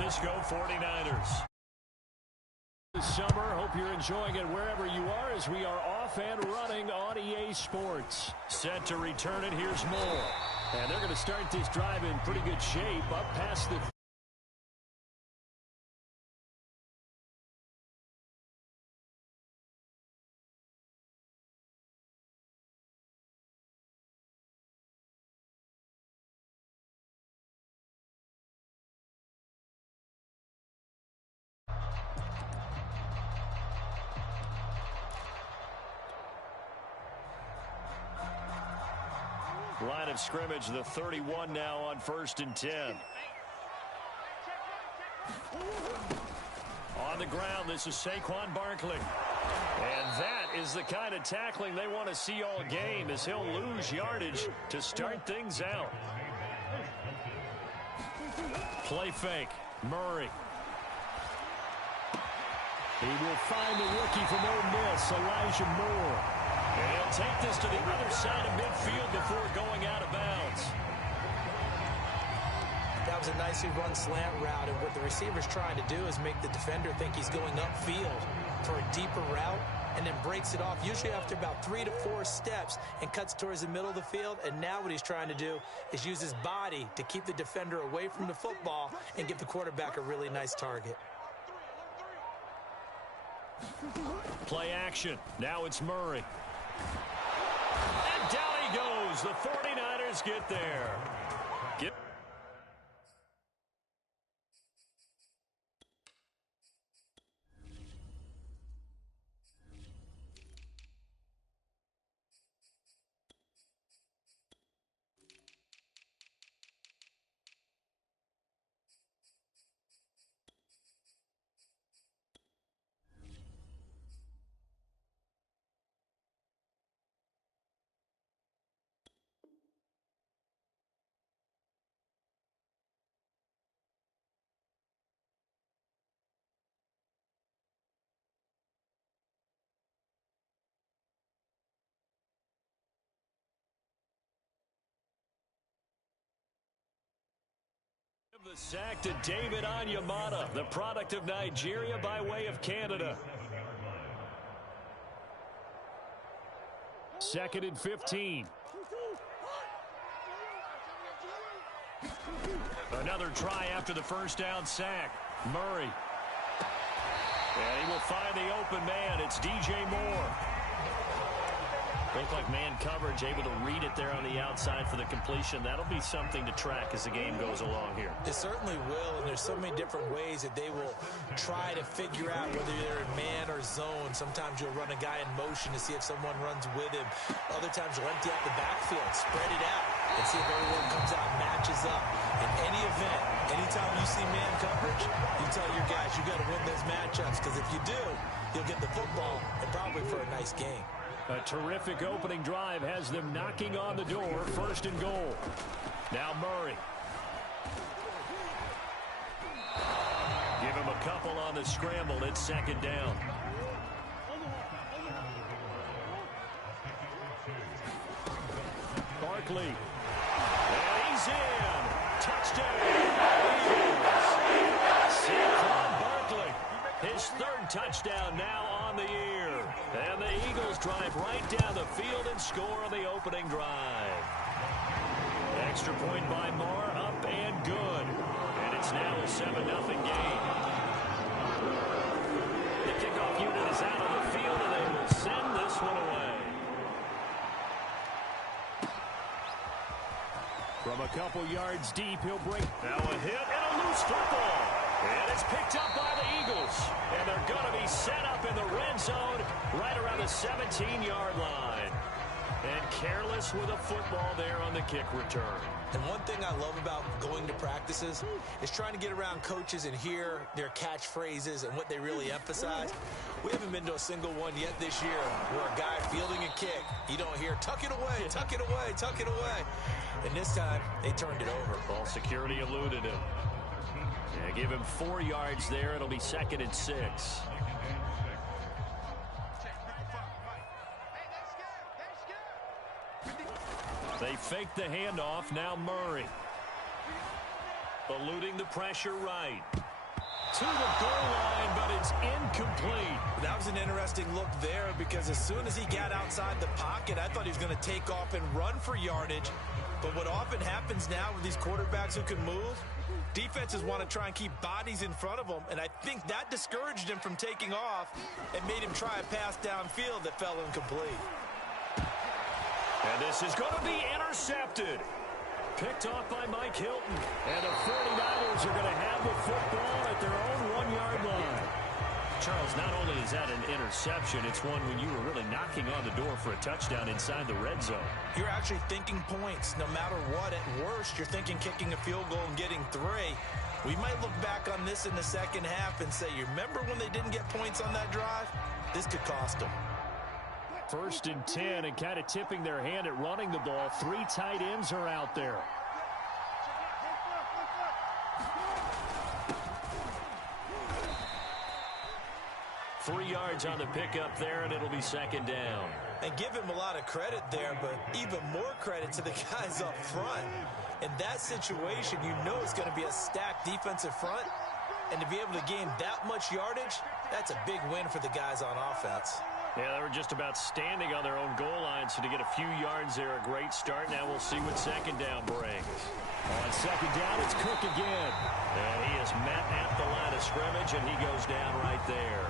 Francisco 49ers. This summer, hope you're enjoying it wherever you are as we are off and running on EA Sports. Set to return it, here's Moore. And they're going to start this drive in pretty good shape up past the... Line of scrimmage, the 31 now on 1st and 10. On the ground, this is Saquon Barkley. And that is the kind of tackling they want to see all game as he'll lose yardage to start things out. Play fake. Murray. He will find the rookie from Ole Miss, Elijah Moore. And he'll take this to the other side of midfield before going out of bounds. That was a nicely run slant route, and what the receiver's trying to do is make the defender think he's going upfield for a deeper route, and then breaks it off, usually after about 3 to 4 steps, and cuts towards the middle of the field. And now what he's trying to do is use his body to keep the defender away from the football and give the quarterback a really nice target. Play action. Now it's Murray. And down he goes. The 49ers get there. The sack to David Onyemata, the product of Nigeria by way of Canada. 2nd and 15. Another try after the first down sack. Murray. And he will find the open man. It's DJ Moore. Looked like man coverage, able to read it there on the outside for the completion. That'll be something to track as the game goes along here. It certainly will, and there's so many different ways that they will try to figure out whether they're in man or zone. Sometimes you'll run a guy in motion to see if someone runs with him. Other times you'll empty out the backfield, spread it out, and see if everyone comes out and matches up. In any event, anytime you see man coverage, you tell your guys you got to win those matchups, because if you do, you'll get the football and probably for a nice game. A terrific opening drive has them knocking on the door. 1st and goal. Now Murray. Give him a couple on the scramble. It's 2nd down. Barkley. And he's in. Touchdown. Saquon Barkley. His 3rd touchdown now on the year. And the Eagles drive right down the field and score on the opening drive. Extra point by Moore, up and good. And it's now a 7-0 game. The kickoff unit is out on the field, and they will send this one away. From a couple yards deep, he'll break. Now a hit and a loose football. And it's picked up by the Eagles. And they're going to be set up in the red zone right around the 17-yard line. And careless with a football there on the kick return. And one thing I love about going to practices is trying to get around coaches and hear their catchphrases and what they really emphasize. We haven't been to a single one yet this year where a guy fielding a kick, you don't hear, tuck it away, tuck it away, tuck it away. And this time, they turned it over. Ball security eluded him. Yeah, give him 4 yards there. It'll be 2nd and 6. They fake the handoff. Now Murray. Eluding the pressure right. to the goal line, but it's incomplete. That was an interesting look there because as soon as he got outside the pocket, I thought he was going to take off and run for yardage. But what often happens now with these quarterbacks who can move, defenses want to try and keep bodies in front of them, and I think that discouraged him from taking off and made him try a pass downfield that fell incomplete. And this is going to be intercepted. Picked off by Mike Hilton. And the 49ers are going to have the football at their own 1-yard line. Charles, not only is that an interception, it's one when you were really knocking on the door for a touchdown inside the red zone. You're actually thinking points. No matter what, at worst, you're thinking kicking a field goal and getting 3. We might look back on this in the second half and say, you remember when they didn't get points on that drive? This could cost them. 1st and 10, and kind of tipping their hand at running the ball. 3 tight ends are out there. Three yards on the pickup there, and it'll be 2nd down. And give him a lot of credit there, but even more credit to the guys up front. In that situation, you know it's going to be a stacked defensive front, and to be able to gain that much yardage, that's a big win for the guys on offense. Yeah, they were just about standing on their own goal line, so to get a few yards there, a great start. Now we'll see what 2nd down brings. On 2nd down, it's Cook again. And he is met at the line of scrimmage, and he goes down right there.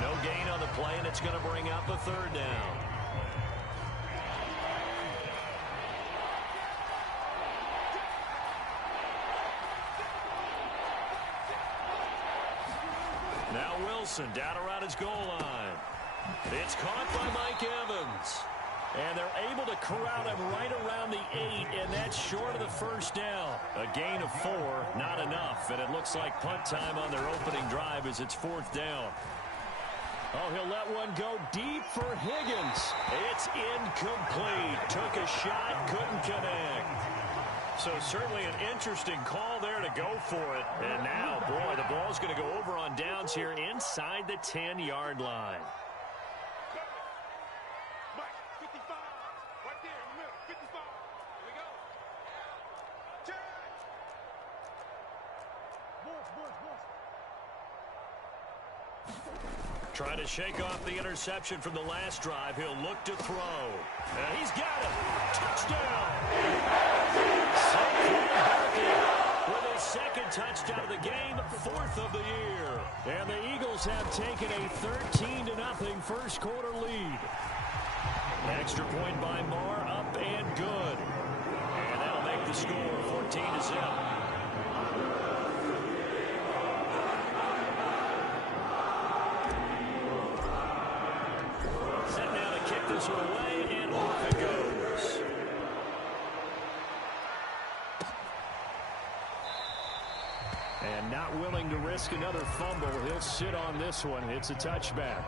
No gain on the play, and it's going to bring up a 3rd down. Now Wilson down around his goal line. It's caught by Mike Evans. And they're able to corral him right around the 8, and that's short of the 1st down. A gain of 4, not enough, and it looks like punt time on their opening drive as it's 4th down. Oh, he'll let one go deep for Higgins. It's incomplete. Took a shot, couldn't connect. So certainly an interesting call there to go for it. And now, boy, the ball's going to go over on downs here inside the 10-yard line. Trying to shake off the interception from the last drive. He'll look to throw. And he's got it. Touchdown. With his 2nd touchdown of the game, 4th of the year. And the Eagles have taken a 13-0 first quarter lead. Extra point by Moore, up and good. And that'll make the score 14-0. This one away, and off it goes. And not willing to risk another fumble. He'll sit on this one. It's a touchback.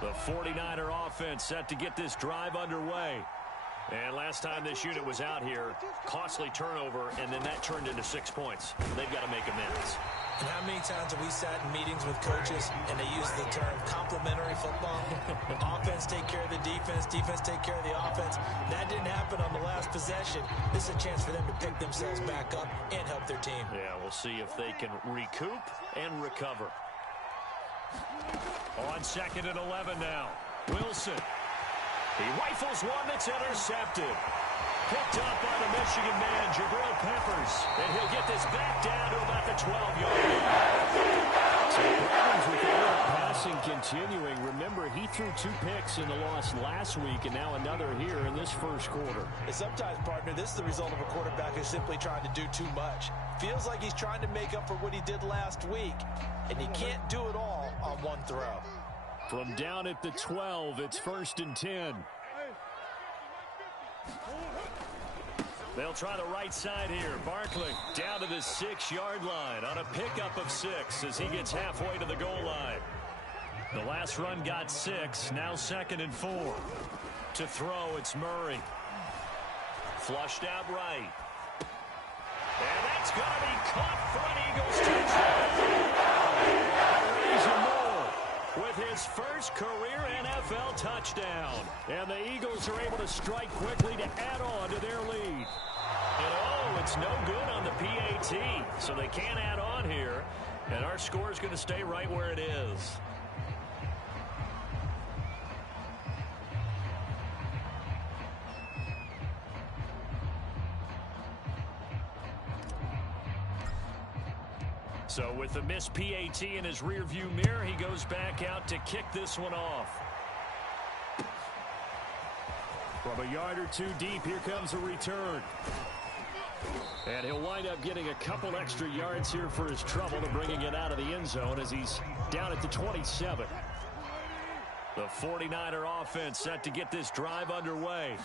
The 49er offense set to get this drive underway. And last time this unit was out here, costly turnover, and then that turned into 6 points. They've got to make amends. And how many times have we sat in meetings with coaches and they use the term complementary football? Offense take care of the defense, defense take care of the offense. That didn't happen on the last possession. This is a chance for them to pick themselves back up and help their team. Yeah, we'll see if they can recoup and recover. On 2nd and 11 now. Wilson. He rifles one that's intercepted. Picked up by the Michigan man, Jabril Peppers. And he'll get this back down to about the 12-yard line. So problems with the passing continuing. Remember, he threw 2 picks in the loss last week, and now another here in this first quarter. And sometimes, partner, this is the result of a quarterback who's simply trying to do too much. Feels like he's trying to make up for what he did last week, and he can't do it all on one throw. From down at the 12, it's 1st and 10. They'll try the right side here. Barkley down to the 6-yard line on a pickup of 6 as he gets halfway to the goal line. The last run got 6, now 2nd and 4. To throw, it's Murray. Flushed out right. And that's going to be caught for an Eagles touchdown. Eagles are able to strike quickly to add on to their lead. And oh, it's no good on the PAT, so they can't add on here. And our score is going to stay right where it is. So with the missed PAT in his rearview mirror, he goes back out to kick this one off. From a yard or two deep, here comes a return. And he'll wind up getting a couple extra yards here for his trouble to bringing it out of the end zone as he's down at the 27. The 49er offense set to get this drive underway.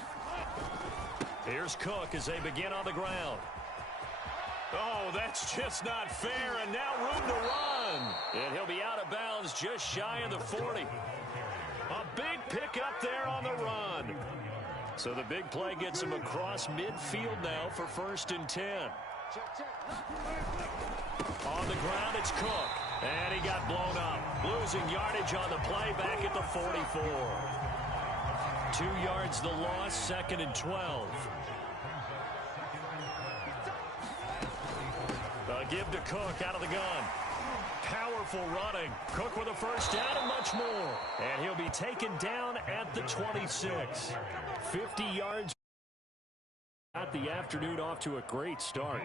Here's Cook as they begin on the ground. Oh, that's just not fair, and now room to run. And he'll be out of bounds just shy of the 40. A big pickup there on the run. So the big play gets him across midfield now for 1st and 10. On the ground, it's Cook. And he got blown up. Losing yardage on the play back at the 44. 2 yards the loss, 2nd and 12. Give to Cook out of the gun. Powerful running. Cook with a first down and much more. And he'll be taken down at the 26. 50 yards. Got the afternoon off to a great start.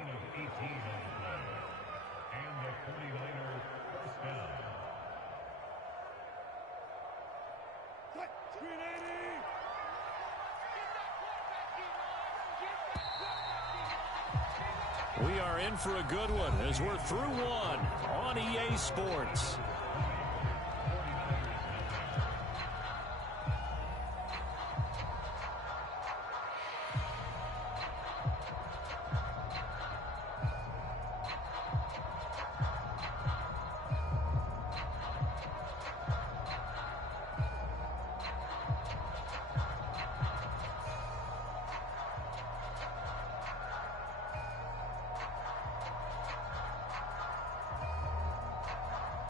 We are in for a good one as we're through one on EA Sports.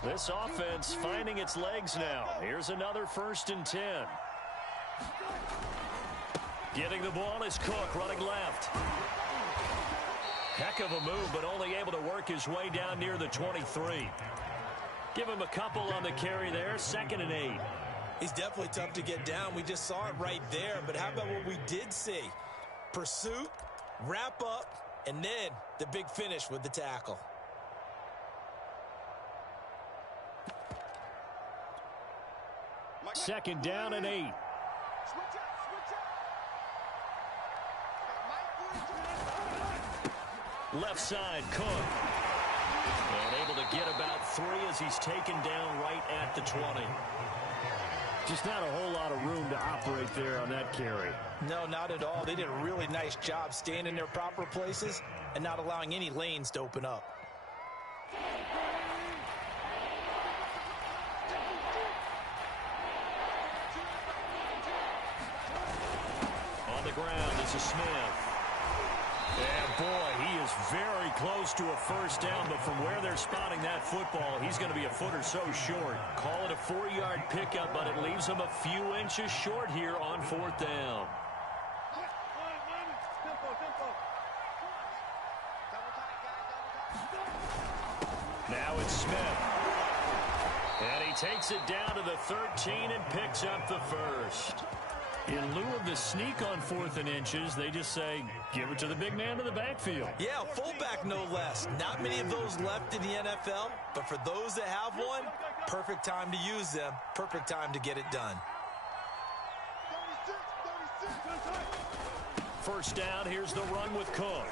This offense finding its legs now. Here's another 1st and 10. Getting the ball is Cook running left. Heck of a move, but only able to work his way down near the 23. Give him a couple on the carry there. 2nd and 8. He's definitely tough to get down. We just saw it right there. But how about what we did see? Pursuit, wrap up, and then the big finish with the tackle. Second down and 8. Left side, Cook. And able to get about 3 as he's taken down right at the 20. Just not a whole lot of room to operate there on that carry. No, not at all. They did a really nice job staying in their proper places and not allowing any lanes to open up. Ground is a Smith. And boy, he is very close to a first down, but from where they're spotting that football, he's going to be a foot or so short. Call it a 4-yard pickup, but it leaves him a few inches short here on 4th down. Now it's Smith. And he takes it down to the 13 and picks up the first. In lieu of the sneak on 4th and inches, they just say, give it to the big man in the backfield. Yeah, fullback no less. Not many of those left in the NFL, but for those that have one, perfect time to use them, perfect time to get it done. First down, here's the run with Cook.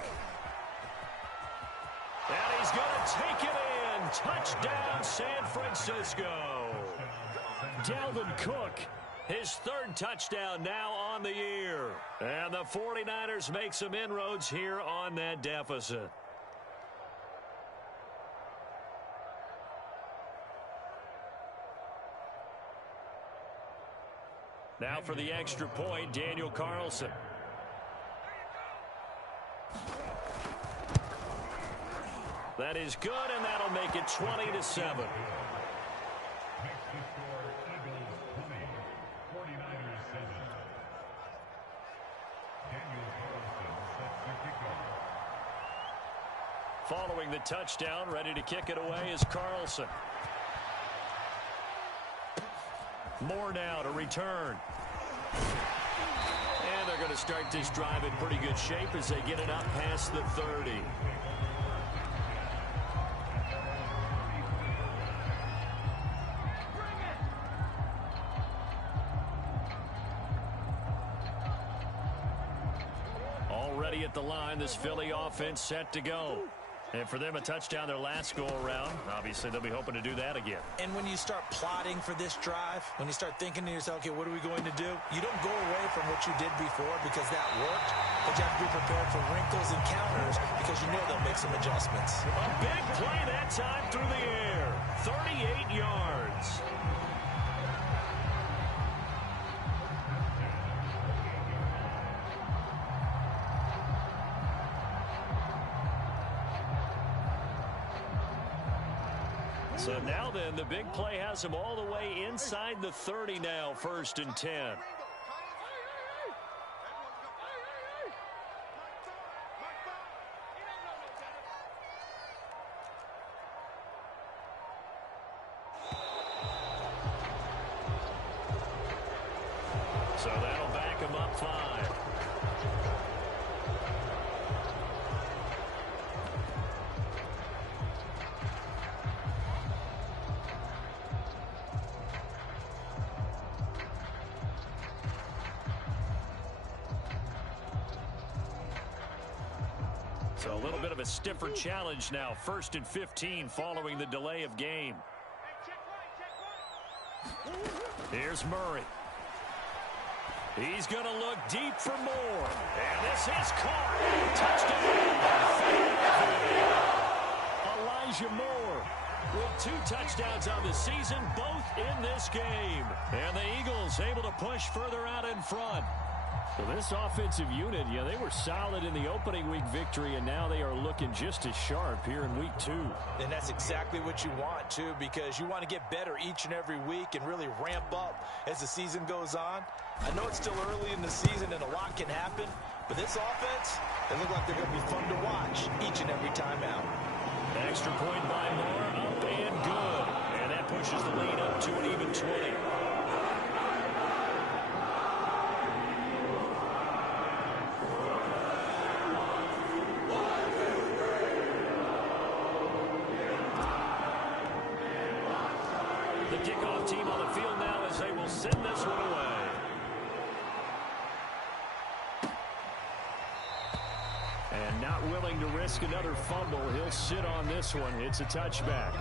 And he's going to take it in. Touchdown, San Francisco. Dalvin Cook. His 3rd touchdown now on the year. And the 49ers make some inroads here on that deficit. Now for the extra point, Daniel Carlson. That is good, and that'll make it 20-7. Following the touchdown, ready to kick it away is Carlson. Moore now to return. And they're going to start this drive in pretty good shape as they get it up past the 30. Already at the line, this Philly offense set to go. And for them, a touchdown their last go-around. Obviously, they'll be hoping to do that again. And when you start plotting for this drive, when you start thinking to yourself, okay, what are we going to do? You don't go away from what you did before because that worked, but you have to be prepared for wrinkles and counters because you know they'll make some adjustments. A big play that time through the air. 38 yards. So now then, the big play has him all the way inside the 30 now, 1st and 10. So that'll back him up 5. So a little bit of a stiffer challenge now. 1st and 15 following the delay of game. Here's Murray. He's going to look deep for Moore. And this is caught. Touchdown. Elijah Moore with 2 touchdowns on the season, both in this game. And the Eagles able to push further out in front. So this offensive unit, they were solid in the opening week victory, and now they are looking just as sharp here in week 2. And that's exactly what you want, too, because you want to get better each and every week and really ramp up as the season goes on. I know it's still early in the season and a lot can happen, but this offense, they look like they're going to be fun to watch each and every time out. Extra point by Moore, up and good. And that pushes the lead up to an even 20. The kickoff team on the field now as they will send this one away. And not willing to risk another fumble. He'll sit on this one. It's a touchback.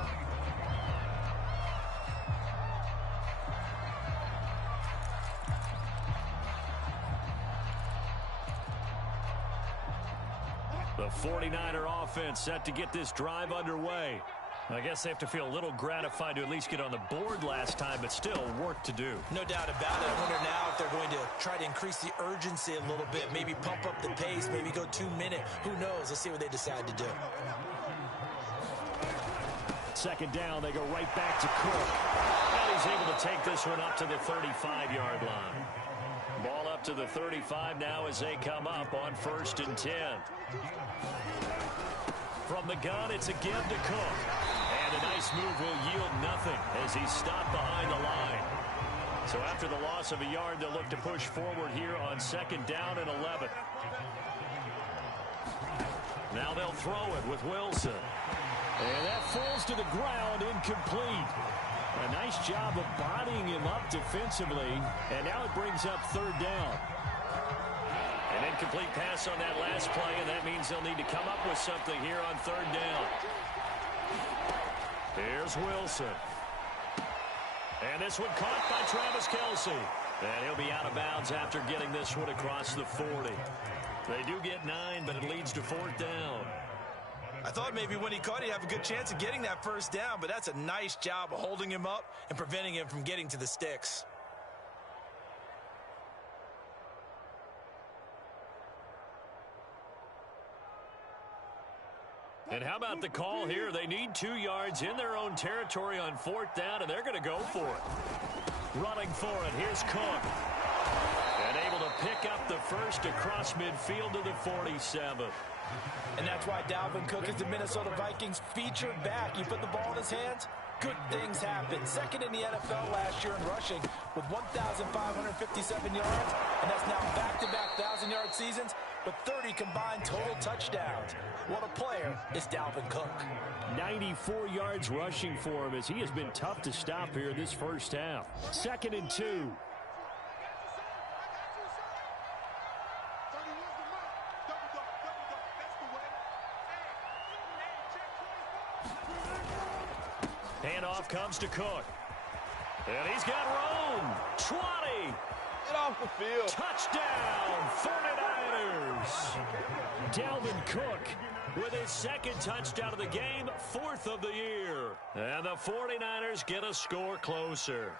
The 49er offense set to get this drive underway. I guess they have to feel a little gratified to at least get on the board last time, but still work to do. No doubt about it. I wonder now if they're going to try to increase the urgency a little bit, maybe pump up the pace, maybe go 2-minute. Who knows? Let's see what they decide to do. 2nd down, they go right back to Cook. And he's able to take this one up to the 35-yard line. Ball up to the 35 now as they come up on 1st and 10. From the gun, it's a give to Cook. And a nice move will yield nothing as he's stopped behind the line. So after the loss of a yard, they'll look to push forward here on 2nd down and 11. Now they'll throw it with Wilson. And that falls to the ground, incomplete. A nice job of bodying him up defensively. And now it brings up 3rd down. An incomplete pass on that last play, and that means they'll need to come up with something here on 3rd down. Here's Wilson. And this one caught by Travis Kelce. And he'll be out of bounds after getting this one across the 40. They do get 9, but it leads to 4th down. I thought maybe when he caught, he'd have a good chance of getting that 1st down, but that's a nice job of holding him up and preventing him from getting to the sticks. And how about the call here? They need 2 yards in their own territory on 4th down, and they're going to go for it. Running for it, here's Cook. And able to pick up the first across midfield to the 47. And that's why Dalvin Cook is the Minnesota Vikings featured back. You put the ball in his hands, good things happen. Second in the NFL last year in rushing with 1,557 yards, and that's now back-to-back 1,000-yard seasons, but 30 combined total touchdowns. What a player is Dalvin Cook. 94 yards rushing for him as he has been tough to stop here this first half. 2nd and 2. Handoff comes to Cook. And he's got room. 20. Get off the field. Touchdown, 49ers. Dalvin Cook with his 2nd touchdown of the game, 4th of the year. And the 49ers get a score closer.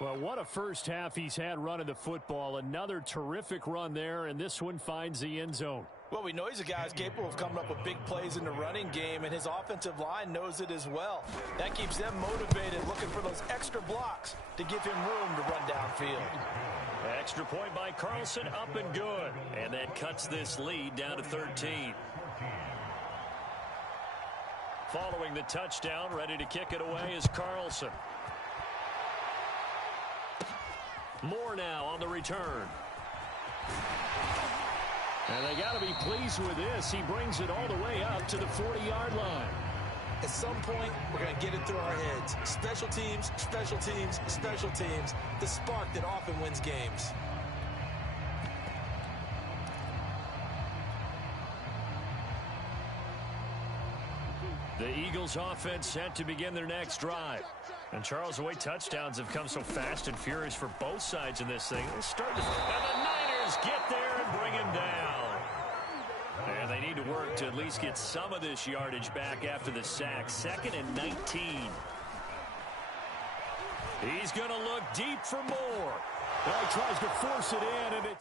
Well, what a first half he's had running the football. Another terrific run there, and this one finds the end zone. Well, we know he's a guy who's capable of coming up with big plays in the running game, and his offensive line knows it as well. That keeps them motivated, looking for those extra blocks to give him room to run downfield. Extra point by Carlson, up and good. And that cuts this lead down to 13. Following the touchdown, ready to kick it away is Carlson. Moore now on the return. And they got to be pleased with this. He brings it all the way up to the 40-yard line. At some point, we're going to get it through our heads. Special teams, special teams, special teams. The spark that often wins games. The Eagles offense set to begin their next drive. And Charles, the way touchdowns have come so fast and furious for both sides in this thing. And the Niners get there and bring him down. And they need to work to at least get some of this yardage back after the sack. 2nd and 19. He's going to look deep for more. Well, he tries to force it in, and it's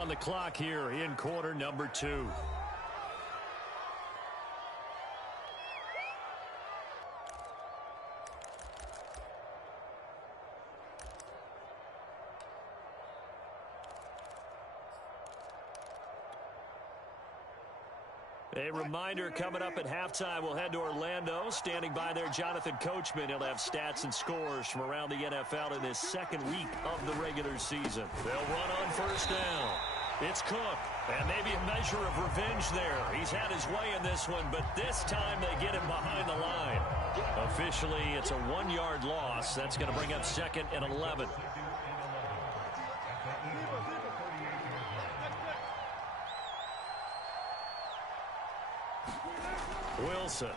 on the clock here in quarter number 2. A reminder coming up at halftime. We'll head to Orlando. Standing by there, Jonathan Coachman. He'll have stats and scores from around the NFL in his 2nd week of the regular season. They'll run on first down. It's Cook, and maybe a measure of revenge there. He's had his way in this one, but this time they get him behind the line. Officially, it's a 1-yard loss. That's going to bring up 2nd and 11. Wilson.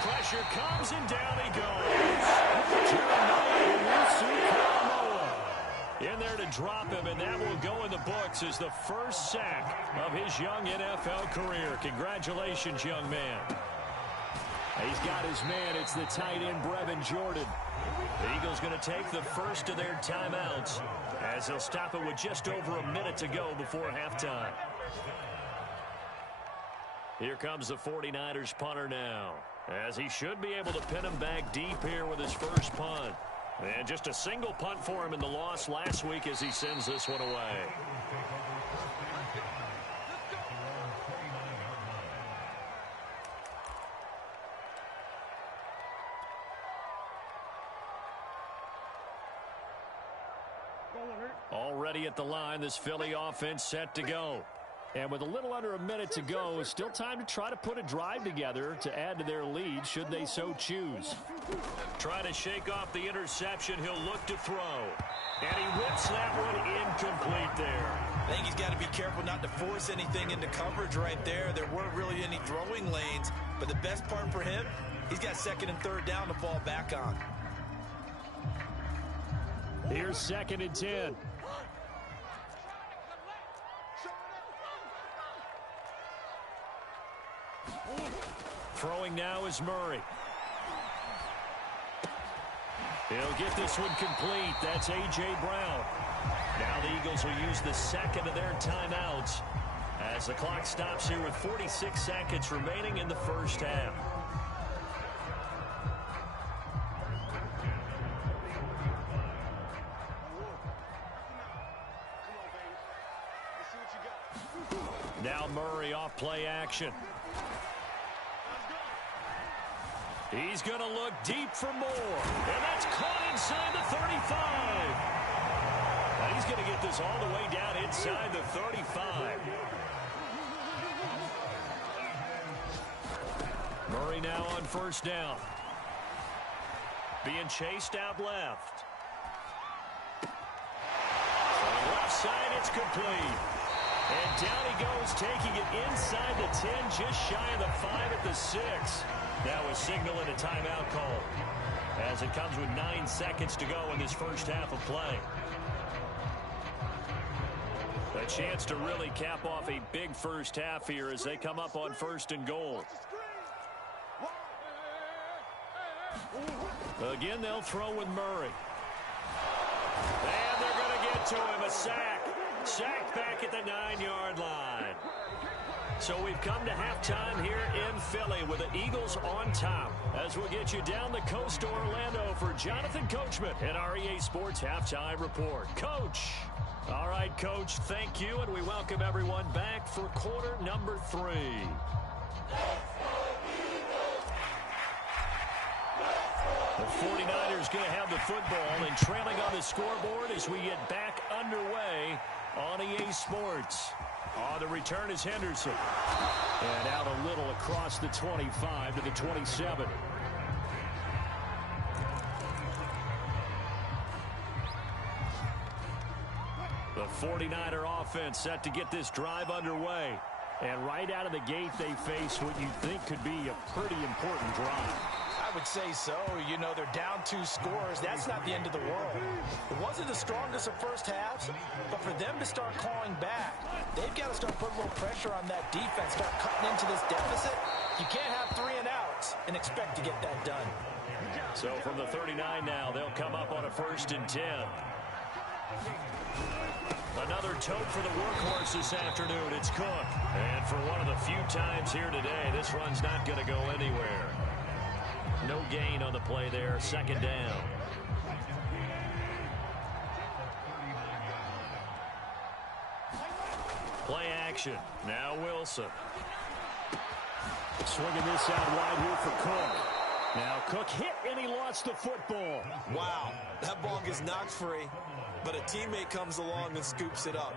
Pressure comes, and down he goes. In there to drop him, and that will go in the books as the first sack of his young NFL career. Congratulations, young man. He's got his man. It's the tight end, Brevin Jordan. The Eagles going to take the first of their timeouts as they'll stop it with just over a minute to go before halftime. Here comes the 49ers punter now, as he should be able to pin him back deep here with his first punt. And just a single punt for him in the loss last week as he sends this one away. Already at the line, this Philly offense set to go. And with a little under a minute to go, still time to try to put a drive together to add to their lead should they so choose. Try to shake off the interception. He'll look to throw. And he whips that one incomplete there. I think he's got to be careful not to force anything into coverage right there. There weren't really any throwing lanes. But the best part for him, he's got 2nd and 3rd down to fall back on. Here's 2nd and 10. Throwing now is Murray. He'll get this one complete. That's A.J. Brown. Now the Eagles will use the 2nd of their timeouts as the clock stops here with 46 seconds remaining in the first half. Now Murray off play action. He's going to look deep for more. And that's caught inside the 35. And he's going to get this all the way down inside the 35. Murray now on first down. Being chased out left. On the left side, it's complete. And down he goes, taking it inside the 10, just shy of the 5 at the 6. Now a signal and a timeout call, as it comes with 9 seconds to go in this first half of play. A chance to really cap off a big first half here as they come up on 1st and goal. Again, they'll throw with Murray. And they're going to get to him. A sack. Sacked back at the 9-yard line. So we've come to halftime here in Philly with the Eagles on top. As we'll get you down the coast to Orlando for Jonathan Coachman and our EA Sports Halftime Report. Coach. All right, Coach, thank you, and we welcome everyone back for quarter number 3. The 49ers going to have the football and trailing on the scoreboard as we get back underway on EA Sports. The return is Henderson. And out a little across the 25 to the 27. The 49er offense set to get this drive underway. And right out of the gate, they face what you think could be a pretty important drive. I would say so. You know, they're down 2 scores. That's not the end of the world. It wasn't the strongest of first halves, but for them to start clawing back, they've got to start putting a little pressure on that defense, start cutting into this deficit. You can't have 3 and outs and expect to get that done. So from the 39 now, they'll come up on a 1st and 10. Another tote for the workhorse this afternoon. It's Cook. And for one of the few times here today, this run's not going to go anywhere. No gain on the play there. 2nd down. Play action. Now Wilson. Swinging this out wide here for Cook. Now Cook hit and he lost the football. Wow, that ball gets knocked free, but a teammate comes along and scoops it up.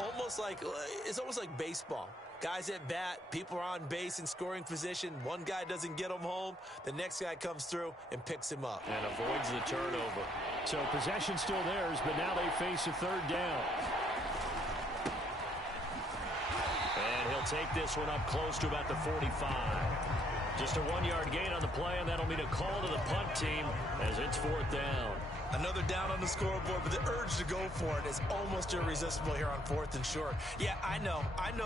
It's almost like baseball. Guys at bat, people are on base in scoring position. One guy doesn't get him home. The next guy comes through and picks him up. And avoids the turnover. So possession still theirs, but now they face a 3rd down. And he'll take this one up close to about the 45. Just a 1-yard gain on the play, and that'll mean a call to the punt team as it's 4th down. Another down on the scoreboard, but the urge to go for it is almost irresistible here on 4th and short. Yeah, I know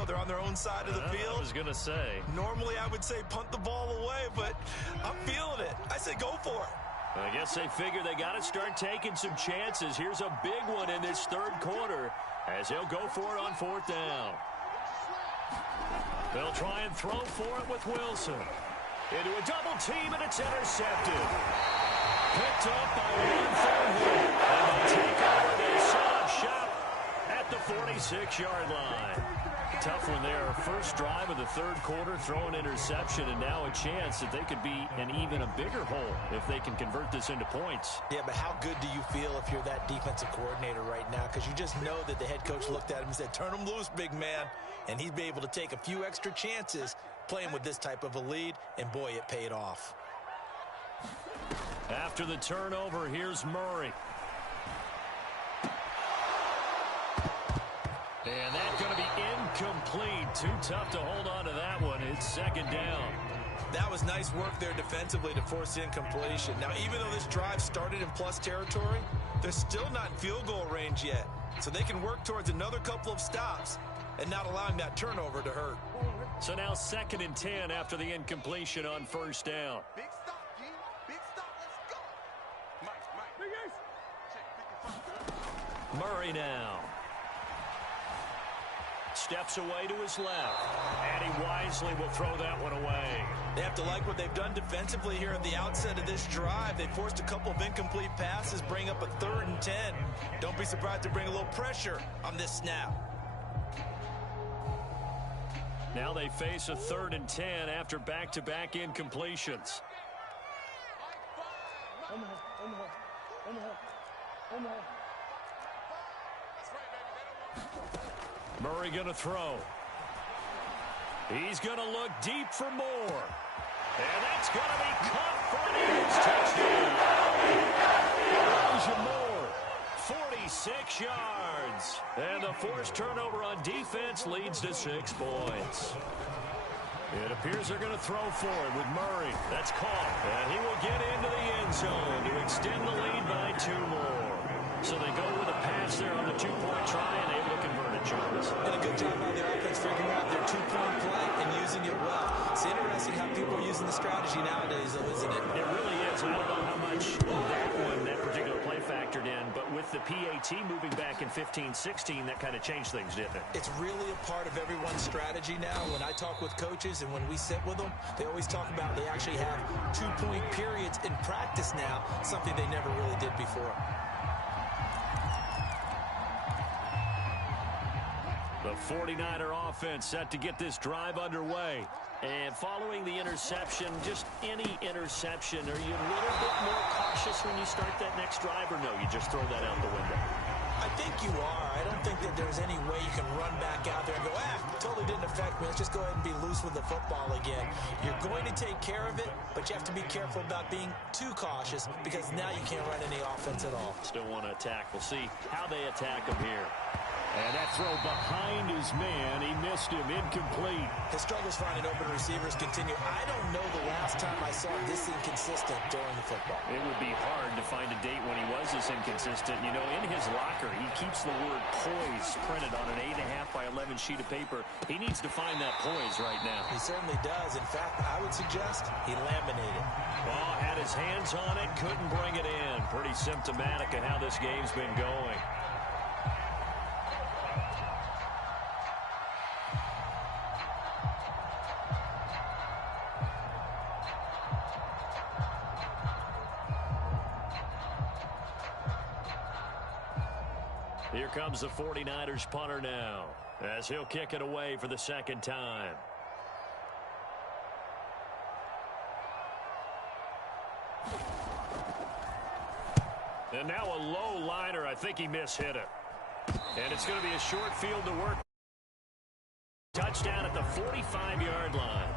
they're on their own side of the field. I was going to say. Normally I would say punt the ball away, but I'm feeling it. I say go for it. I guess they figure they got to start taking some chances. Here's a big one in this 3rd quarter as they'll go for it on 4th down. They'll try and throw for it with Wilson. Into a double team, and it's intercepted. Picked up by one forward. And they take over the stop shop at the 46-yard line. Tough one there. First drive of the 3rd quarter, throw an interception, and now a chance that they could be in even a bigger hole if they can convert this into points. Yeah, but how good do you feel if you're that defensive coordinator right now? Because you just know that the head coach looked at him and said, turn him loose, big man. And he'd be able to take a few extra chances playing with this type of a lead, and boy, it paid off. After the turnover, here's Murray. And that's going to be incomplete. Too tough to hold on to that one. It's 2nd down. That was nice work there defensively to force the incompletion. Now, even though this drive started in plus territory, they're still not in field goal range yet. So they can work towards another couple of stops and not allowing that turnover to hurt. So now 2nd and 10 after the incompletion on 1st down. Big stop, G. Big stop. Let's go. Murray now. Steps away to his left. And he wisely will throw that one away. They have to like what they've done defensively here at the outset of this drive. They forced a couple of incomplete passes, bring up a 3rd and 10. Don't be surprised to bring a little pressure on this snap. Now they face a 3rd and 10 after back-to-back incompletions. Murray going to throw. He's going to look deep for more. And that's going to be caught for an Eagles touchdown. Elijah Moore, 46 yards. And the forced turnover on defense leads to 6 points. It appears they're going to throw for it with Murray. That's caught. And he will get into the end zone to extend the lead by 2 more. So they go with a pass there on the 2-point try and able to convert it, Charles. And a good job by the offense figuring out their 2-point play and using it well. It's interesting how people are using the strategy nowadays, though, isn't it? It really is. I don't know how much that particular play factored in, but with the PAT moving back in 15-16, that kind of changed things, didn't it? It's really a part of everyone's strategy now. When I talk with coaches and when we sit with them, they always talk about they actually have 2-point periods in practice now, something they never really did before. The 49er offense set to get this drive underway. And following the interception, just any interception, are you a little bit more cautious when you start that next drive, or no, you just throw that out the window? I think you are. I don't think that there's any way you can run back out there and go, totally didn't affect me. Let's just go ahead and be loose with the football again. You're going to take care of it, but you have to be careful about being too cautious because now you can't run any offense at all. Still want to attack. We'll see how they attack him here. And that throw behind his man. He missed him. Incomplete. His struggles finding open receivers continue. I don't know the last time I saw this inconsistent throwing the football. It would be hard to find a date when he was this inconsistent. You know, in his locker, he keeps the word poise printed on an 8.5 by 11 sheet of paper. He needs to find that poise right now. He certainly does. In fact, I would suggest he laminated. Ball had his hands on it, couldn't bring it in. Pretty symptomatic of how this game's been going. Here comes the 49ers punter now, as he'll kick it away for the 2nd time. And now a low liner. I think he mishit it. And it's going to be a short field to work. Touchdown at the 45-yard line.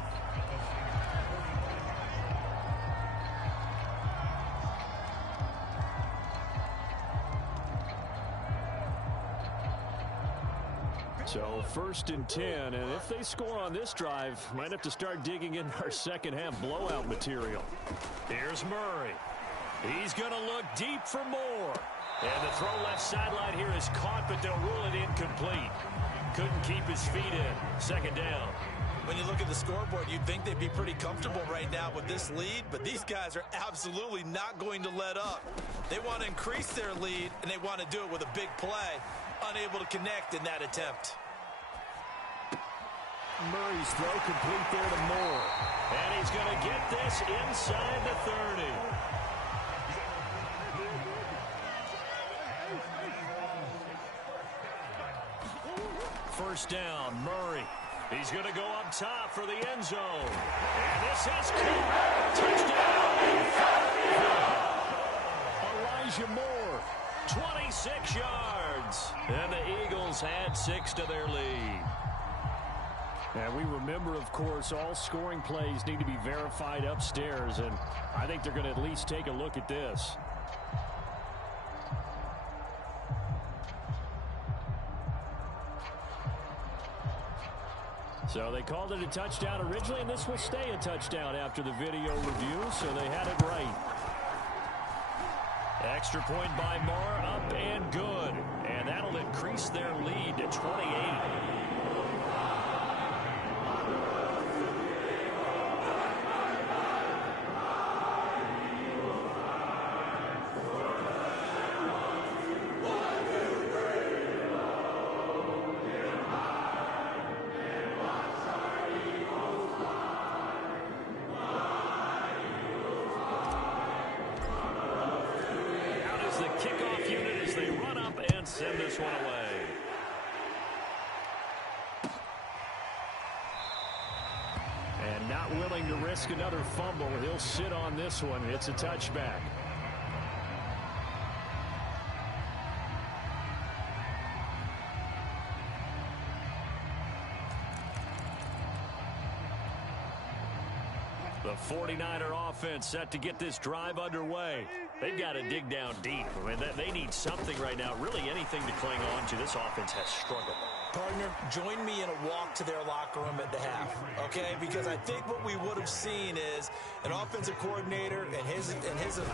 So 1st and 10, and if they score on this drive, might have to start digging in our second-half blowout material. Here's Murray. He's going to look deep for more. And the throw left sideline here is caught, but they'll rule it incomplete. Couldn't keep his feet in. 2nd down. When you look at the scoreboard, you'd think they'd be pretty comfortable right now with this lead, but these guys are absolutely not going to let up. They want to increase their lead, and they want to do it with a big play. Unable to connect in that attempt. Murray's throw complete there to Moore. And he's going to get this inside the 30. First down, Murray. He's going to go up top for the end zone. And this has caught. Touchdown. Elijah Moore, 26 yards. And the Eagles add 6 to their lead. And we remember, of course, all scoring plays need to be verified upstairs. And I think they're going to at least take a look at this. So they called it a touchdown originally, and this will stay a touchdown after the video review, so they had it right. Extra point by Moore, up and good. And that'll increase their lead to 28. Send this one away. willing to risk another fumble. He'll sit on this one. It's a touchback. The 49er offense set to get this drive underway. They've got to dig down deep. I mean, they need something right now, really anything to cling on to. This offense has struggled. Partner, join me in a walk to their locker room at the half, okay? Because I think what we would have seen is an offensive coordinator and his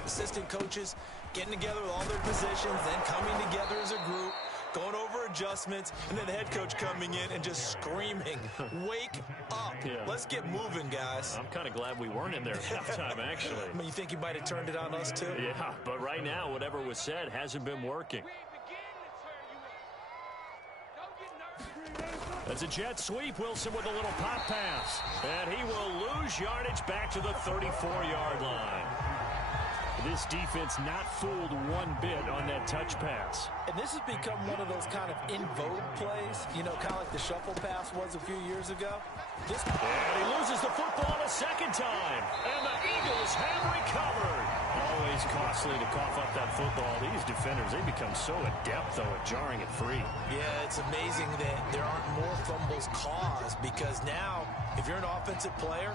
assistant coaches getting together with all their positions, then coming together as a group, going over adjustments, and then the head coach coming in and just screaming, wake up. Yeah. Let's get moving, guys. I'm kind of glad we weren't in there at halftime, actually. I mean, you think he might have turned it on us, too? Yeah, but right now, whatever was said hasn't been working. That's a jet sweep. Wilson with a little pop pass. And he will lose yardage back to the 34-yard line. This defense not fooled one bit on that touch pass. And this has become one of those kind of in vogue plays, you know, kind of like the shuffle pass was a few years ago. And he loses the football a second time. And the Eagles have recovered. Always costly to cough up that football. These defenders, they become so adept, though, at jarring it free. Yeah, it's amazing that there aren't more fumbles caused, because now, if you're an offensive player,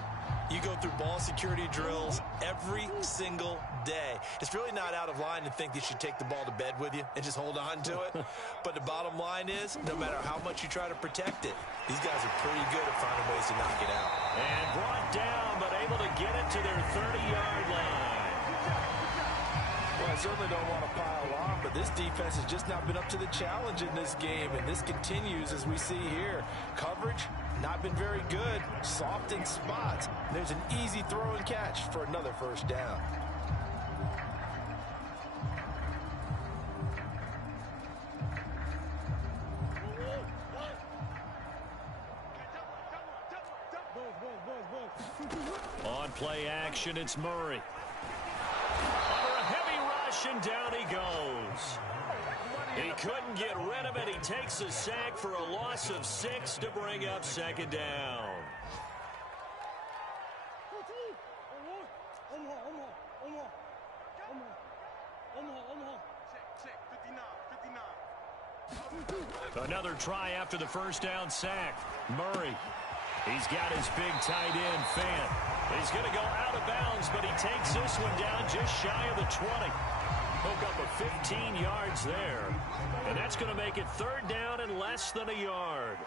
you go through ball security drills every single day. It's really not out of line to think that you should take the ball to bed with you and just hold on to it. But the bottom line is, no matter how much you try to protect it, these guys are pretty good at finding ways to knock it out. And brought down, but able to get it to their 30-yard line. Well, I certainly don't want to pile on, but this defense has just not been up to the challenge in this game, and this continues as we see here. Coverage, not been very good. Soft in spots. There's an easy throw and catch for another first down. On play action, it's Murray. Under a heavy rush, and down he goes. He couldn't get rid of it. He takes a sack for a loss of 6 to bring up second down. Another try after the first down sack. Murray. He's got his big tight end, Fant. He's going to go out of bounds, but he takes this one down just shy of the 20. Hook up a 15 yards there. And that's going to make it third down and less than a yard.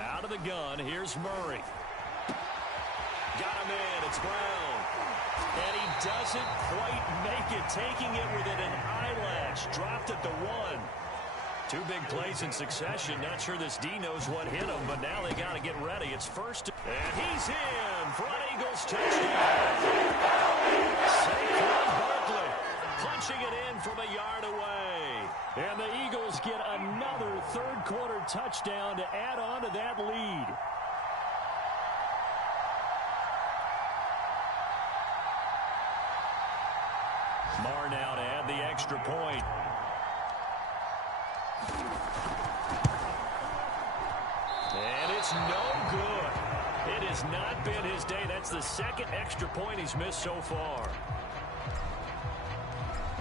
Out of the gun, here's Murray. Got him in, it's Brown. And he doesn't quite make it, taking it within an eyelash. Dropped at the 1. Two big plays in succession. Not sure this D knows what hit him, but now they got to get ready. It's first. And he's in for an Eagles touchdown. Saquon Barkley punching it in from a yard away. And the Eagles get another third-quarter touchdown to add on to that lead. Marr now to add the extra point. And it's no good. It has not been his day. That's the second extra point he's missed so far.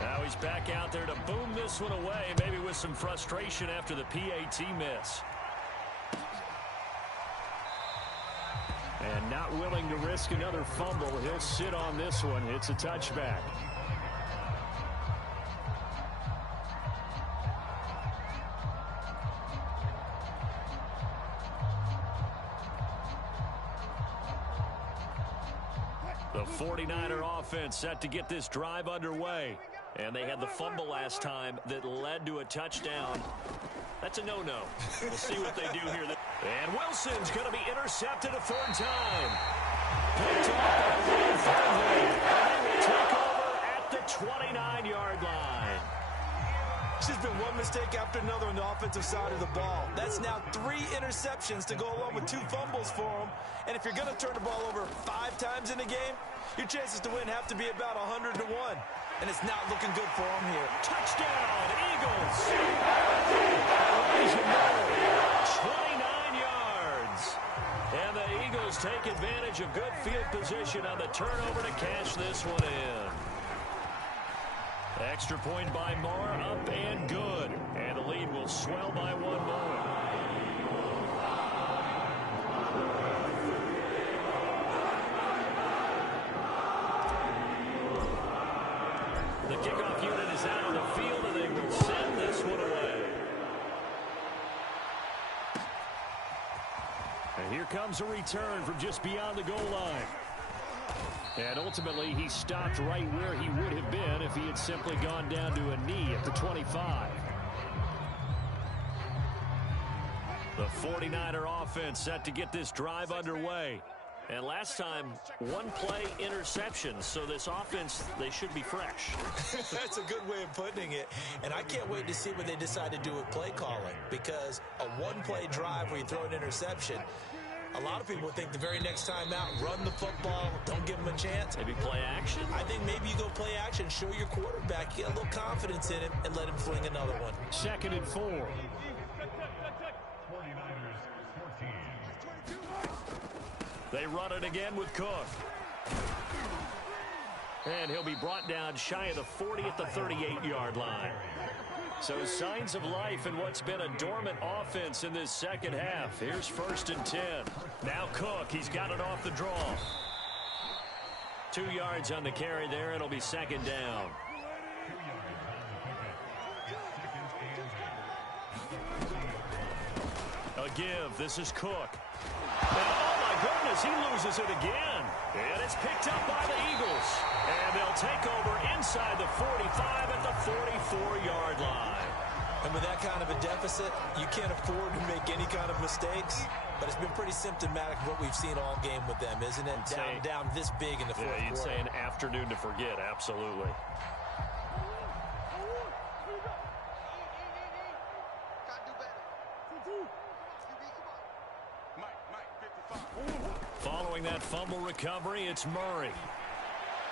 Now he's back out there to boom this one away, maybe with some frustration after the PAT miss. And not willing to risk another fumble. He'll sit on this one. It's a touchback. The 49er offense set to get this drive underway. And they had the fumble last time that led to a touchdown. That's a no-no. We'll see what they do here. And Wilson's going to be intercepted a third time. Picked off by Will Farley. And they will take over at the 29-yard line. It's just been one mistake after another on the offensive side of the ball. That's now 3 interceptions to go along with 2 fumbles for him. And if you're going to turn the ball over 5 times in a game, your chances to win have to be about 100 to 1. And it's not looking good for him here. Touchdown, Eagles. 29 yards. And the Eagles take advantage of good field position on the turnover to cash this one in. Extra point by Marr, up and good. And the lead will swell by one more. The kickoff unit is out on the field, and they will send this one away. And here comes a return from just beyond the goal line. And ultimately, he stopped right where he would have been if he had simply gone down to a knee at the 25. The 49er offense set to get this drive underway. And last time, one play interception. So this offense, they should be fresh. That's a good way of putting it. And I can't wait to see what they decide to do with play calling. Because a one-play drive where you throw an interception, a lot of people think the very next time out, run the football, don't give them a chance. Maybe play action. I think maybe you go play action, show your quarterback, get a little confidence in him, and let him fling another one. 2nd and 4. They run it again with Cook. And he'll be brought down shy of the 40 at the 38-yard line. So signs of life in what's been a dormant offense in this second half. Here's 1st and 10. Now Cook, he's got it off the draw. 2 yards on the carry there. It'll be 2nd down. A give. This is Cook. And oh my goodness, he loses it again. And it's picked up by the Eagles. And they'll take over inside the 45 at the 44-yard line. And with that kind of a deficit, you can't afford to make any kind of mistakes. But it's been pretty symptomatic of what we've seen all game with them, isn't it? Down this big in the fourth quarter. You'd say an afternoon to forget, absolutely. Following that fumble recovery, it's Murray.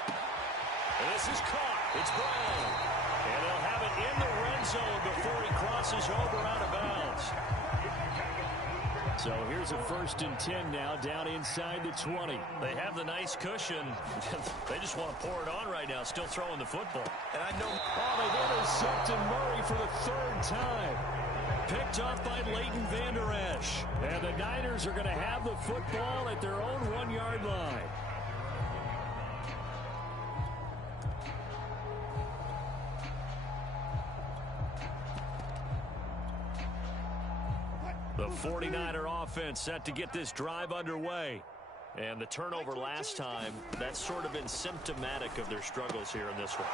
And this is caught. It's Brown. And they'll have it in the red zone before he crosses over out of bounds. So here's a 1st and 10 now, down inside the 20. They have the nice cushion. They just want to pour it on right now, still throwing the football. And I know... Oh, they've intercepted Murray for the 3rd time. Picked off by Leighton Vander Esch. And the Niners are going to have the football at their own 1-yard line. The 49er offense set to get this drive underway. And the turnover last time, that's sort of been symptomatic of their struggles here in this one.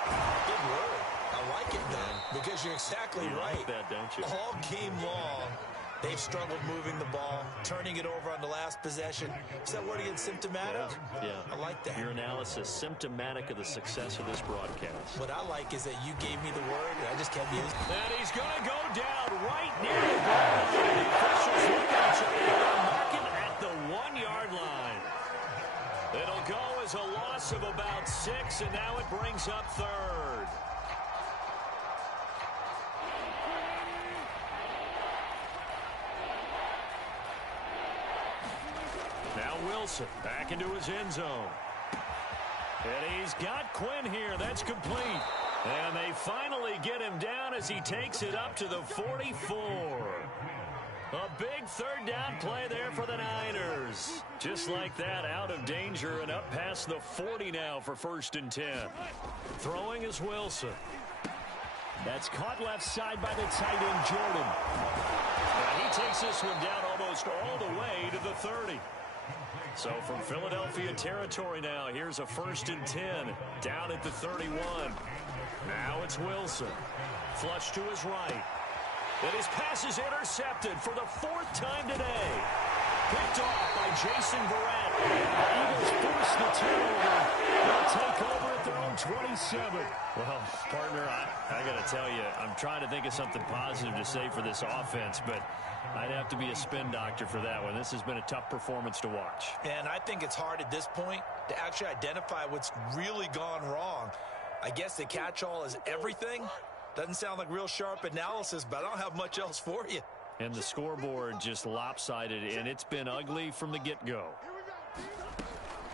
Good word. I like it, though, because you're exactly right. You like that, don't you? All game long, they've struggled moving the ball, turning it over on the last possession. Is that word again, symptomatic? Yeah. I like that. Your analysis, symptomatic of the success of this broadcast. What I like is that you gave me the word, and I just kept using it. And he's going to go down right near the goal line. The officials looking to try to mark him at the 1-yard line. It'll go as a loss of about 6, and now it brings up 3rd. Now Wilson back into his end zone. And he's got Quinn here. That's complete. And they finally get him down as he takes it up to the 44. A big 3rd down play there for the Niners. Just like that, out of danger and up past the 40 now for 1st and 10. Throwing is Wilson. That's caught left side by the tight end, Jordan. And he takes this one down almost all the way to the 30. So from Philadelphia territory now, here's a 1st and 10 down at the 31. Now it's Wilson. Flush to his right. And his pass is intercepted for the 4th time today. Picked off by Jason Verrett. The Eagles force the turnover. They'll take over at their own 27. Well, partner, I got to tell you, I'm trying to think of something positive to say for this offense, but I'd have to be a spin doctor for that one. This has been a tough performance to watch. And I think it's hard at this point to actually identify what's really gone wrong. I guess the catch-all is everything. Doesn't sound like real sharp analysis, but I don't have much else for you. And the scoreboard just lopsided, and it's been ugly from the get-go.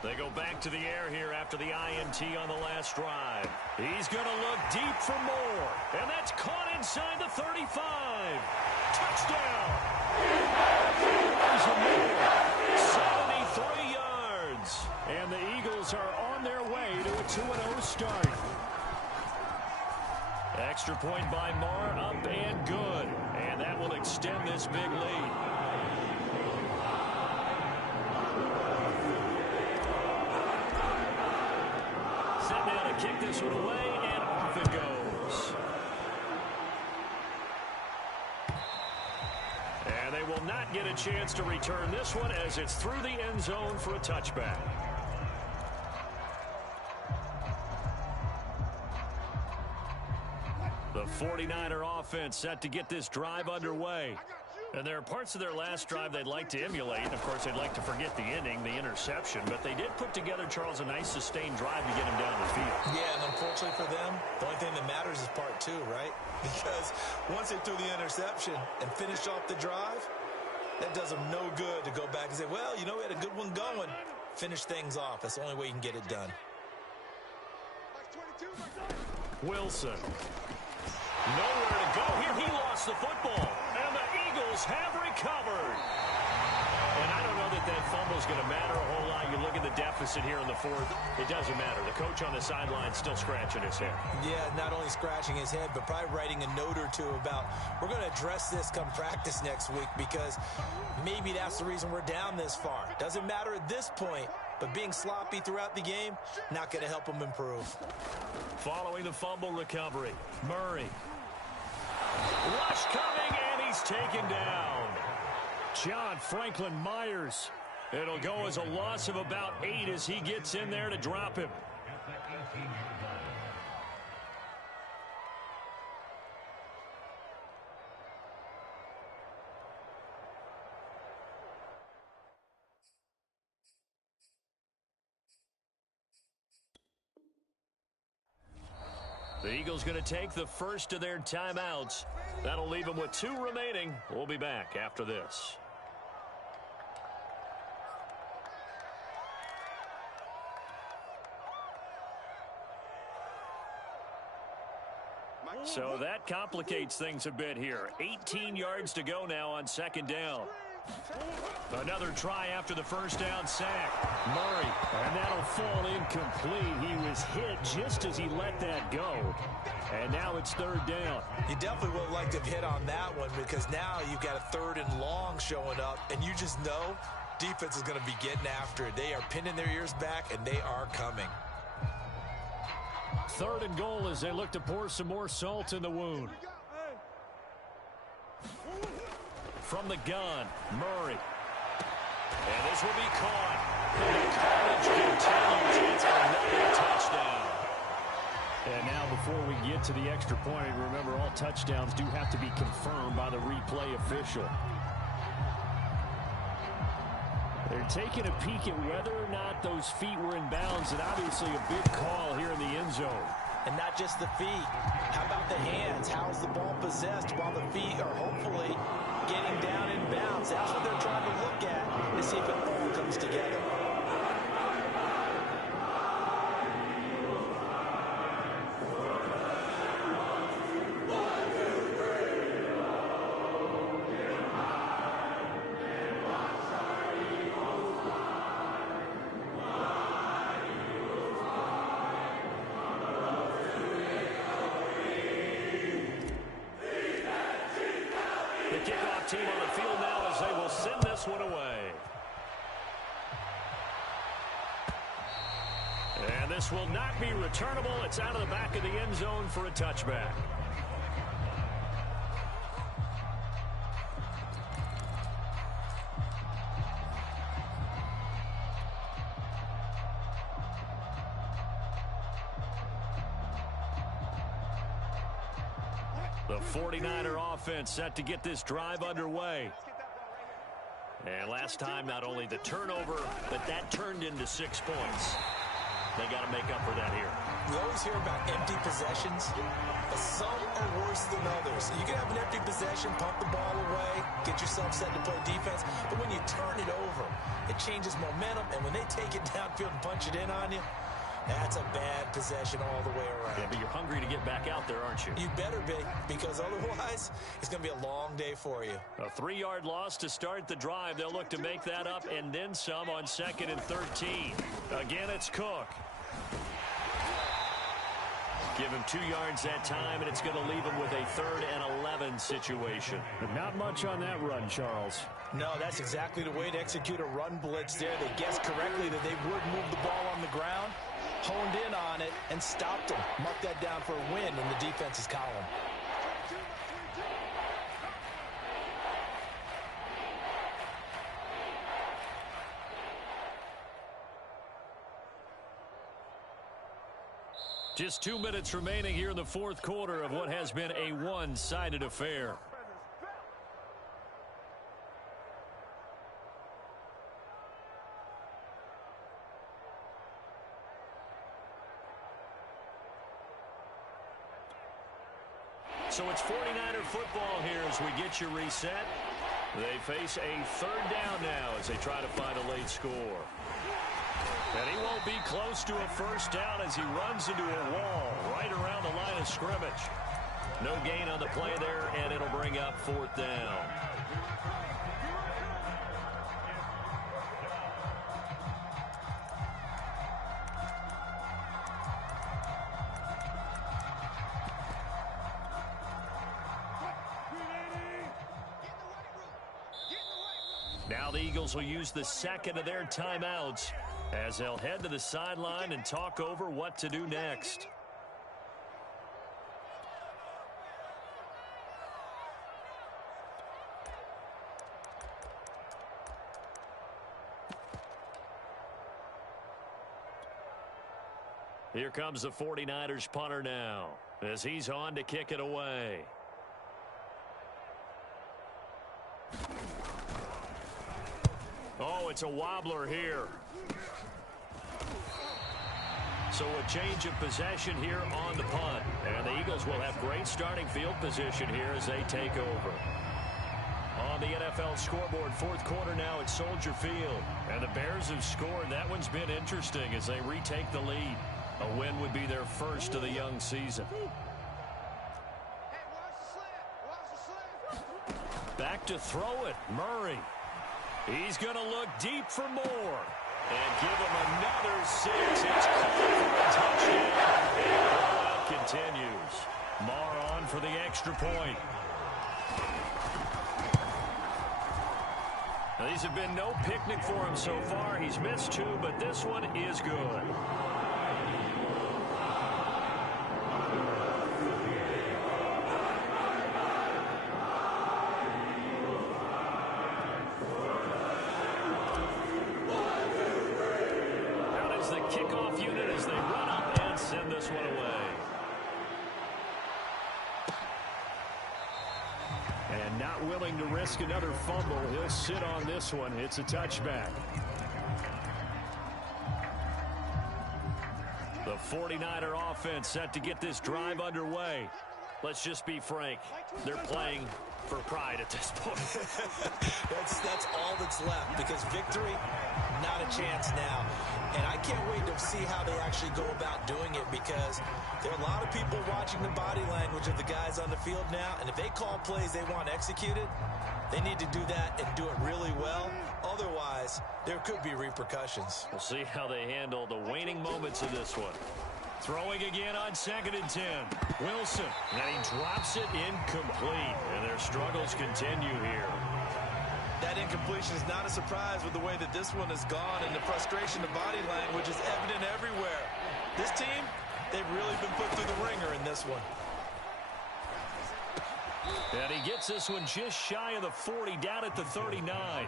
They go back to the air here after the INT on the last drive. He's going to look deep for more. And that's caught inside the 35. Touchdown. There's a more. 73 yards. And the Eagles are on their way to a 2-0 start. Extra point by Marr, up and good. And that will extend this big lead. Set now to kick this one away, and off it goes. And they will not get a chance to return this one as it's through the end zone for a touchback. The 49er offense set to get this drive underway. And there are parts of their last drive they'd like to emulate. And, of course, they'd like to forget the inning, the interception. But they did put together, Charles, a nice sustained drive to get him down the field. Yeah, and unfortunately for them, the only thing that matters is part two, right? Because once they threw the interception and finished off the drive, that does them no good to go back and say, well, you know, we had a good one going. Finish things off. That's the only way you can get it done. Wilson. Nowhere to go here. He lost the football. And the Eagles have recovered. And I don't know that that fumble's going to matter a whole lot. You look at the deficit here in the fourth. It doesn't matter. The coach on the sideline still scratching his head. Yeah, not only scratching his head, but probably writing a note or two about we're going to address this come practice next week because maybe that's the reason we're down this far. Doesn't matter at this point, but being sloppy throughout the game, not going to help him improve. Following the fumble recovery, Murray. Rush coming, and he's taken down. John Franklin Myers. It'll go as a loss of about 8 as he gets in there to drop him. The Eagles going to take the first of their timeouts. That'll leave them with 2 remaining. We'll be back after this. So that complicates things a bit here. 18 yards to go now on second down. Another try after the first down sack. Murray, and that'll fall incomplete. He was hit just as he let that go. And now it's third down. You definitely would have liked to have hit on that one because now you've got a 3rd and long showing up, and you just know defense is going to be getting after it. They are pinning their ears back, and they are coming. 3rd and goal as they look to pour some more salt in the wound. From the gun, Murray. And this will be caught. And the carnage continues. It's another touchdown. And now before we get to the extra point, remember all touchdowns do have to be confirmed by the replay official. They're taking a peek at whether or not those feet were in bounds, and obviously a big call here in the end zone. And not just the feet. How about the hands? How's the ball possessed while the feet are hopefully getting down in bounds? That's what they're trying to look at to see if it all comes together. Team on the field now as they will send this one away. And this will not be returnable. It's out of the back of the end zone for a touchback. The 49er offense set to get this drive underway. And last time, not only the turnover, but that turned into 6 points. They got to make up for that here. We always hear about empty possessions, but some are worse than others. You can have an empty possession, pump the ball away, get get yourself set to play defense. But when you turn it over, it changes momentum. And when they take it downfield and punch it in on you, that's a bad possession all the way around. Yeah, but you're hungry to get back out there, aren't you? You better be, because otherwise it's going to be a long day for you. A 3-yard loss to start the drive. They'll look to make that up and then some on 2nd and 13. Again, it's Cook. Give him 2 yards that time, and it's going to leave him with a 3rd and 11 situation. But not much on that run, Charles. No, that's exactly the way to execute a run blitz there. They guessed correctly that they would move the ball on the ground, honed in on it, and stopped them. Mark that down for a win in the defense's column. Just 2 minutes remaining here in the 4th quarter of what has been a one-sided affair. So it's 49er football here as we get you reset. They face a 3rd down now as they try to find a late score. And he won't be close to a 1st down as he runs into a wall right around the line of scrimmage. No gain on the play there, and it'll bring up 4th down. Now the Eagles will use the 2nd of their timeouts as they'll head to the sideline and talk over what to do next. Here comes the 49ers punter now as he's on to kick it away. Oh, it's a wobbler here. So a change of possession here on the punt. And the Eagles will have great starting field position here as they take over. On the NFL scoreboard, 4th quarter now at Soldier Field. And the Bears have scored. That one's been interesting as they retake the lead. A win would be their first of the young season. Back to throw it, Murray. He's going to look deep for more. And give him another 6. It's caught for a touchdown. And the blowout continues. Marr on for the extra point. Now, these have been no picnic for him so far. He's missed 2, but this one is good. Willing to risk another fumble. He'll sit on this one. It's a touchback. The 49er offense set to get this drive underway. Let's just be frank. They're playing for pride at this point. that's all that's left, because victory, not a chance now. And I can't wait to see how they actually go about doing it, because there are a lot of people watching the body language of the guys on the field now, and if they call plays they want executed, they need to do that and do it really well. Otherwise, there could be repercussions. We'll see how they handle the waning moments of this one. Throwing again on 2nd and 10. Wilson, and he drops it incomplete, and their struggles continue here. That incompletion is not a surprise with the way that this one has gone, and the frustration, the body language is evident everywhere. This team, they've really been put through the ringer in this one. And he gets this one just shy of the 40, down at the 39.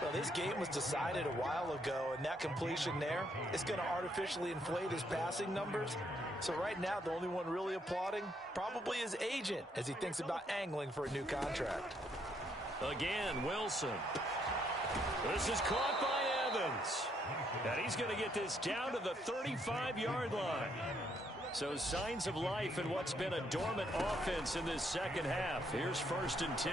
Well, this game was decided a while ago, and that completion there is going to artificially inflate his passing numbers. So right now, the only one really applauding probably his agent as he thinks about angling for a new contract. Again, Wilson. This is caught by Evans. And he's going to get this down to the 35-yard line. So signs of life in what's been a dormant offense in this second half. Here's 1st and 10.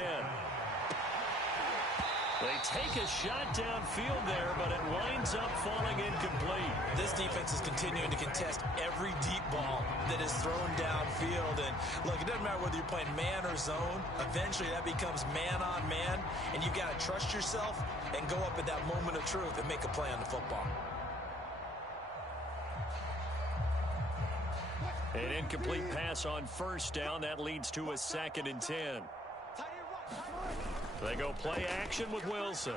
They take a shot downfield there, but it winds up falling incomplete. This defense is continuing to contest every deep ball that is thrown downfield. And look, it doesn't matter whether you're playing man or zone. Eventually that becomes man on man, and you've got to trust yourself and go up at that moment of truth and make a play on the football. An incomplete pass on first down. That leads to a 2nd and 10. They go play action with Wilson.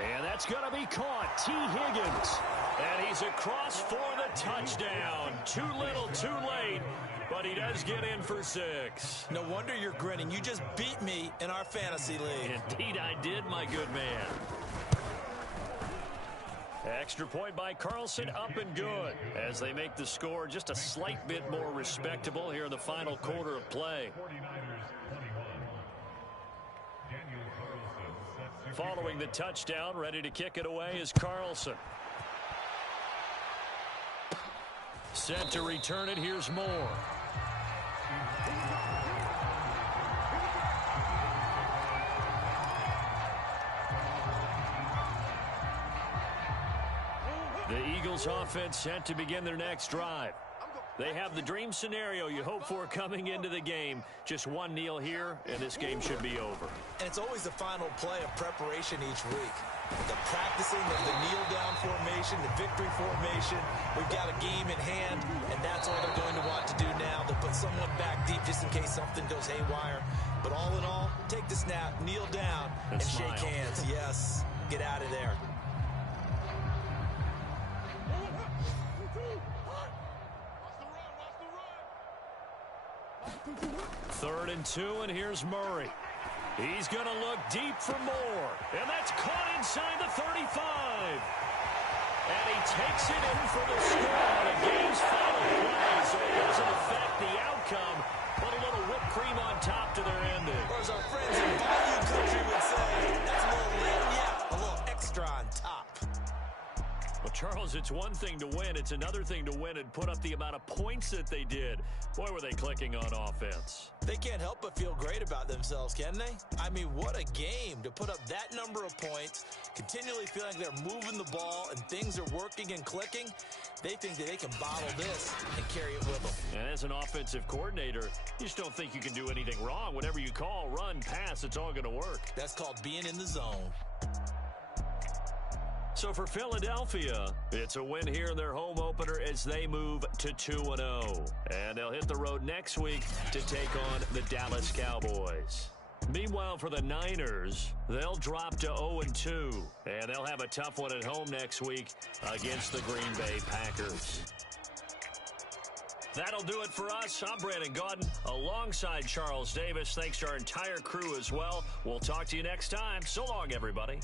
And that's going to be caught. T. Higgins. And he's across for the touchdown. Too little, too late. But he does get in for 6. No wonder you're grinning. You just beat me in our fantasy league. Indeed I did, my good man. Extra point by Carlson, up and good, as they make the score just a slight bit more respectable here in the final quarter of play. Following the touchdown, ready to kick it away is Carlson. Set to return it, here's Moore. The Eagles offense set to begin their next drive. They have the dream scenario you hope for coming into the game. Just one kneel here, and this game should be over. And it's always the final play of preparation each week. The practicing of the kneel-down formation, the victory formation. We've got a game in hand, and that's all they're going to want to do now. They'll put someone back deep just in case something goes haywire. But all in all, take the snap, kneel down, and shake hands. Yes, get out of there. 3rd and 2, and here's Murray. He's going to look deep for Moore, and that's caught inside the 35. And he takes it in for the score on a game's final play, so it doesn't affect the outcome, but a little whipped cream on top to their ending. Or as our friends in Bayou Country would say, that's a little lagniappe, a little extra on top. Well, Charles, it's one thing to win. It's another thing to win and put up the amount of points that they did. Boy, were they clicking on offense. They can't help but feel great about themselves, can they? I mean, what a game to put up that number of points, continually feel like they're moving the ball and things are working and clicking. They think that they can bottle this and carry it with them. And as an offensive coordinator, you just don't think you can do anything wrong. Whatever you call, run, pass, it's all going to work. That's called being in the zone. So for Philadelphia, it's a win here in their home opener as they move to 2-0. And they'll hit the road next week to take on the Dallas Cowboys. Meanwhile, for the Niners, they'll drop to 0-2. And they'll have a tough one at home next week against the Green Bay Packers. That'll do it for us. I'm Brandon Gaudin alongside Charles Davis. Thanks to our entire crew as well. We'll talk to you next time. So long, everybody.